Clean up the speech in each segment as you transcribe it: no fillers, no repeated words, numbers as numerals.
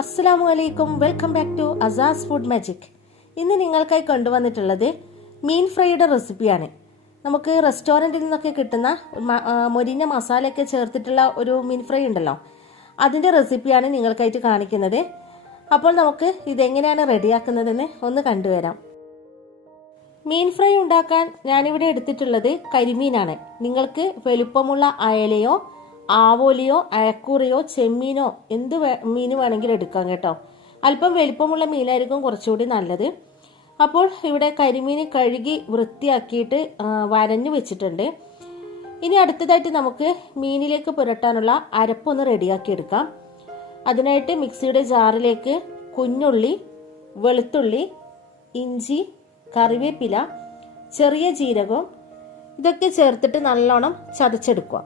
അസ്സലാമു അലൈക്കും, welcome back to അസാസ് ഫുഡ് മാജിക്. ഇന്ന് നിങ്ങൾക്കായി കൊണ്ടുവന്നിട്ടുള്ളത് മീൻ ഫ്രൈയുടെ റെസിപ്പിയാണ്. നമുക്ക് റെസ്റ്റോറൻറ്റിൽ നിന്നൊക്കെ കിട്ടുന്ന മൊരിഞ്ഞ മസാലയൊക്കെ ചേർത്തിട്ടുള്ള ഒരു മീൻ ഫ്രൈ ഉണ്ടല്ലോ, അതിൻ്റെ റെസിപ്പിയാണ് നിങ്ങൾക്കായിട്ട് കാണിക്കുന്നത്. അപ്പോൾ നമുക്ക് ഇതെങ്ങനെയാണ് റെഡിയാക്കുന്നതെന്ന് ഒന്ന് കണ്ടുവരാം. മീൻ ഫ്രൈ ഉണ്ടാക്കാൻ ഞാനിവിടെ എടുത്തിട്ടുള്ളത് കരിമീനാണ്. നിങ്ങൾക്ക് വലുപ്പമുള്ള അയലയോ ആവോലിയോ അയക്കൂറിയോ ചെമ്മീനോ എന്ത് മീൻ വേണമെങ്കിലും എടുക്കാം കേട്ടോ. അല്പം വലുപ്പമുള്ള മീനായിരിക്കും കുറച്ചുകൂടി നല്ലത്. അപ്പോൾ ഇവിടെ കരിമീൻ കഴുകി വൃത്തിയാക്കിയിട്ട് വരഞ്ഞു വെച്ചിട്ടുണ്ട്. ഇനി അടുത്തതായിട്ട് നമുക്ക് മീനിലേക്ക് പുരട്ടാനുള്ള അരപ്പൊന്ന് റെഡിയാക്കി എടുക്കാം. അതിനായിട്ട് മിക്സിയുടെ ജാറിലേക്ക് കുഞ്ഞുള്ളി, വെളുത്തുള്ളി, ഇഞ്ചി, കറിവേപ്പില, ചെറിയ ജീരകം ഇതൊക്കെ ചേർത്തിട്ട് നല്ലോണം ചതച്ചെടുക്കുക.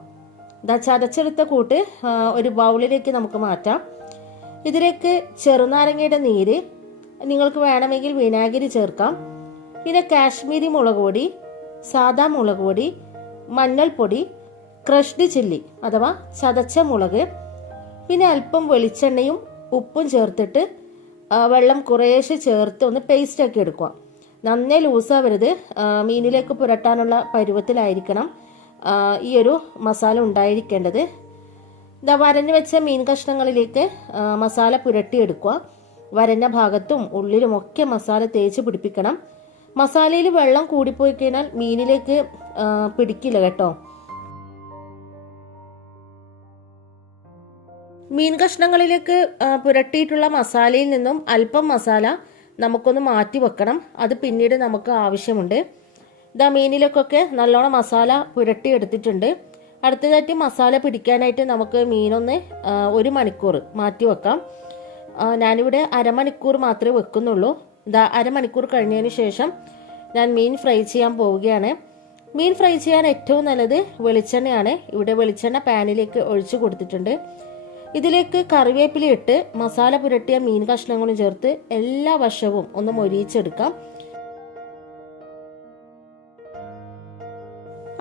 ചതച്ചെടുത്ത കൂട്ട് ഒരു ബൗളിലേക്ക് നമുക്ക് മാറ്റാം. ഇതിലേക്ക് ചെറുനാരങ്ങയുടെ നീര്, നിങ്ങൾക്ക് വേണമെങ്കിൽ വിനാഗിരി ചേർക്കാം. പിന്നെ കാശ്മീരി മുളക് പൊടി, സാദാ മുളക് പൊടി, മഞ്ഞൾപ്പൊടി, ക്രഷ്ഡ് ചില്ലി അഥവാ ചതച്ച മുളക്, പിന്നെ അല്പം വെളിച്ചെണ്ണയും ഉപ്പും ചേർത്തിട്ട് വെള്ളം കുറേശ്ശെ ചേർത്ത് ഒന്ന് പേസ്റ്റ് ആക്കി എടുക്കുക. നന്നായി ലൂസാവരുത്, മീനിലേക്ക് പുരട്ടാനുള്ള പരുവത്തിലായിരിക്കണം ഈ ഒരു മസാല ഉണ്ടായിരിക്കേണ്ടത്. വരഞ്ഞു വെച്ച മീൻ കഷ്ണങ്ങളിലേക്ക് മസാല പുരട്ടിയെടുക്കുക. വരഞ്ഞ ഭാഗത്തും ഉള്ളിലും ഒക്കെ മസാല തേച്ച് പിടിപ്പിക്കണം. മസാലയിൽ വെള്ളം കൂടിപ്പോയി കഴിഞ്ഞാൽ മീനിലേക്ക് പിടിക്കില്ല കേട്ടോ. മീൻ കഷ്ണങ്ങളിലേക്ക് പുരട്ടിയിട്ടുള്ള മസാലയിൽ നിന്നും അല്പം മസാല നമുക്കൊന്ന് മാറ്റി വെക്കണം. അത് പിന്നീട് നമുക്ക് ആവശ്യമുണ്ട്. മീനിലേക്കൊക്കെ നല്ലോണം മസാല പുരട്ടി എടുത്തിട്ടുണ്ട്. അടുത്തതായിട്ട് മസാല പിടിക്കാനായിട്ട് നമുക്ക് മീനൊന്ന് 1 മണിക്കൂർ മാറ്റി വെക്കാം. ഞാനിവിടെ അരമണിക്കൂർ മാത്രമേ വെക്കുന്നുള്ളൂ. അരമണിക്കൂർ കഴിഞ്ഞതിന് ശേഷം ഞാൻ മീൻ ഫ്രൈ ചെയ്യാൻ പോവുകയാണ്. മീൻ ഫ്രൈ ചെയ്യാൻ ഏറ്റവും നല്ലത് വെളിച്ചെണ്ണയാണ്. ഇവിടെ വെളിച്ചെണ്ണ പാനിലേക്ക് ഒഴിച്ചു കൊടുത്തിട്ടുണ്ട്. ഇതിലേക്ക് കറിവേപ്പില ഇട്ട് മസാല പുരട്ടിയ മീൻ കഷ്ണങ്ങളും ചേർത്ത് എല്ലാ വശവും ഒന്ന് മൊരിയിച്ചെടുക്കാം.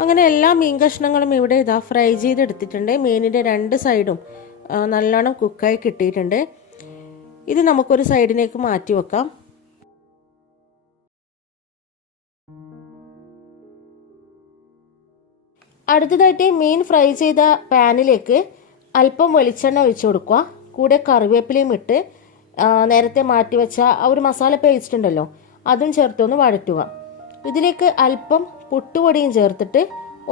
അങ്ങനെ എല്ലാ മീൻ കഷ്ണങ്ങളും ഇവിടെ ഫ്രൈ ചെയ്തെടുത്തിട്ടുണ്ട്. മീനിൻ്റെ 2 സൈഡും നല്ലോണം കുക്കായി കിട്ടിയിട്ടുണ്ട്. ഇത് നമുക്കൊരു സൈഡിലേക്ക് മാറ്റി വെക്കാം. അടുത്തതായിട്ട് മീൻ ഫ്രൈ ചെയ്ത പാനിലേക്ക് അല്പം വെളിച്ചെണ്ണ ഒഴിച്ചു കൊടുക്കുക. കൂടെ കറിവേപ്പിലയും ഇട്ട് നേരത്തെ മാറ്റി വെച്ച ഒരു മസാല പേസ്റ്റ് ഉണ്ടല്ലോ, അതും ചേർത്തൊന്ന് വഴറ്റുക. ഇതിലേക്ക് അല്പം പുട്ടുപൊടിയും ചേർത്തിട്ട്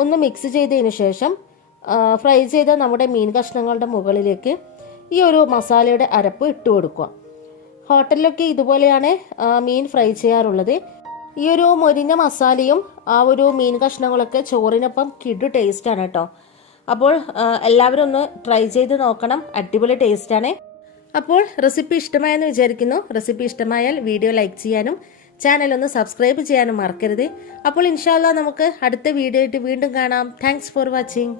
ഒന്ന് മിക്സ് ചെയ്തതിന് ശേഷം ഫ്രൈ ചെയ്ത നമ്മുടെ മീൻ കഷ്ണങ്ങളുടെ മുകളിലേക്ക് ഈ ഒരു മസാലയുടെ അരപ്പ് ഇട്ട് കൊടുക്കുക. ഹോട്ടലിലൊക്കെ ഇതുപോലെയാണ് മീൻ ഫ്രൈ ചെയ്യാറുള്ളത്. ഈ ഒരു മൊരിഞ്ഞ മസാലയും ആ ഒരു മീൻ കഷ്ണങ്ങളൊക്കെ ചോറിനൊപ്പം കിടു ടേസ്റ്റാണ് കേട്ടോ. അപ്പോൾ എല്ലാവരും ഒന്ന് ട്രൈ ചെയ്ത് നോക്കണം, അടിപൊളി ടേസ്റ്റാണ്. അപ്പോൾ റെസിപ്പി ഇഷ്ടമായെന്ന് വിചാരിക്കുന്നു. റെസിപ്പി ഇഷ്ടമായാൽ വീഡിയോ ലൈക്ക് ചെയ്യാനും ചാനൽ ഒന്ന് സബ്സ്ക്രൈബ് ചെയ്യാനും മറക്കരുത്. അപ്പോൾ ഇൻഷാ അല്ലാഹ് നമുക്ക് അടുത്ത വീഡിയോ ആയിട്ട് വീണ്ടും കാണാം. Thanks for watching.